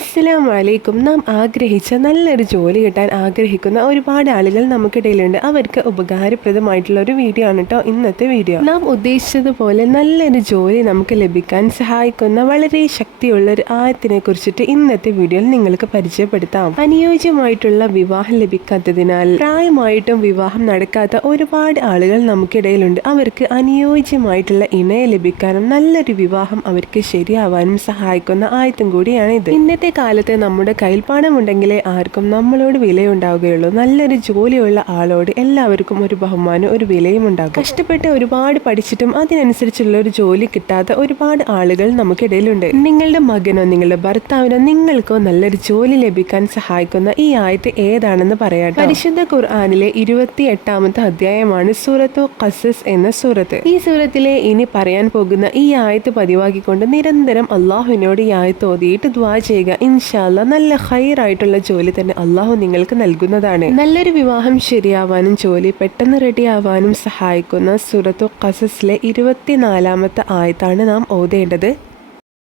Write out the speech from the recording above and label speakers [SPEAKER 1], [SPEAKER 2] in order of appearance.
[SPEAKER 1] അസ്സലാം വലൈക്കും നാം ആഗ്രഹിച്ച നല്ലൊരു ജോലി കിട്ടാൻ ആഗ്രഹിക്കുന്ന ഒരുപാട് ആളുകൾ നമുക്കിടയിലുണ്ട് അവർക്ക് ഉപകാരപ്രദമായിട്ടുള്ള ഒരു വീഡിയോ ആണ് കേട്ടോ ഇന്നത്തെ വീഡിയോ. നാം ഉദ്ദേശിച്ചതുപോലെ നല്ലൊരു ജോലി നമുക്ക് ലഭിക്കാൻ സഹായിക്കുന്ന വളരെ ശക്തിയുള്ള ഒരു ആയത്തിനെ കുറിച്ചിട്ട് ഇന്നത്തെ വീഡിയോയിൽ നിങ്ങൾക്ക് പരിചയപ്പെടുത്താം. അനുയോജ്യമായിട്ടുള്ള വിവാഹം ലഭിക്കാത്തതിനാൽ പ്രായമായിട്ടും വിവാഹം നടക്കാത്ത ഒരുപാട് ആളുകൾ നമുക്കിടയിലുണ്ട് അവർക്ക് അനുയോജ്യമായിട്ടുള്ള ഇണയെ ലഭിക്കാനും നല്ലൊരു വിവാഹം അവർക്ക് ശരിയാവാനും സഹായിക്കുന്ന ആയത്തും കൂടിയാണ് ഇത് ഇന്നത്തെ കാലത്ത് നമ്മുടെ കയ്യിൽ പണമുണ്ടെങ്കിലേ ആർക്കും നമ്മളോട് വിലയുണ്ടാവുകയുള്ളൂ. നല്ലൊരു ജോലിയുള്ള ആളോട് എല്ലാവർക്കും ഒരു ബഹുമാനം ഒരു വിലയും ഉണ്ടാകും. കഷ്ടപ്പെട്ട് ഒരുപാട് പഠിച്ചിട്ടും അതിനനുസരിച്ചുള്ള ഒരു ജോലി കിട്ടാത്ത ഒരുപാട് ആളുകൾ നമുക്കിടയിലുണ്ട്. നിങ്ങളുടെ മകനോ നിങ്ങളുടെ ഭർത്താവിനോ നിങ്ങൾക്കോ നല്ലൊരു ജോലി ലഭിക്കാൻ സഹായിക്കുന്ന ഈ ആയത്ത് ഏതാണെന്ന് പറയാം പരിശുദ്ധ ഖുർആാനിലെ ഇരുപത്തി എട്ടാമത്തെ അധ്യായമാണ് സൂറത്തു കസസ് എന്ന സൂറത്ത്. ഈ സൂറത്തിലെ ഇനി പറയാൻ പോകുന്ന ഈ ആയത്ത് പതിവാക്കിക്കൊണ്ട് നിരന്തരം അള്ളാഹുവിനോട് ഈ ആയത്ത് ഓതിയിട്ട് ദ്വാ ചെയ്യുക. ഇൻഷാല്ല നല്ല ഹൈറായിട്ടുള്ള ജോലി തന്നെ അള്ളാഹു നിങ്ങൾക്ക് നൽകുന്നതാണ്. നല്ലൊരു വിവാഹം ശരിയാവാനും ജോലി പെട്ടെന്ന് റെഡി ആവാനും സഹായിക്കുന്ന സുറത്തു കസസിലെ ഇരുപത്തിനാലാമത്തെ ആയത്താണ് നാം ഓതേണ്ടത്.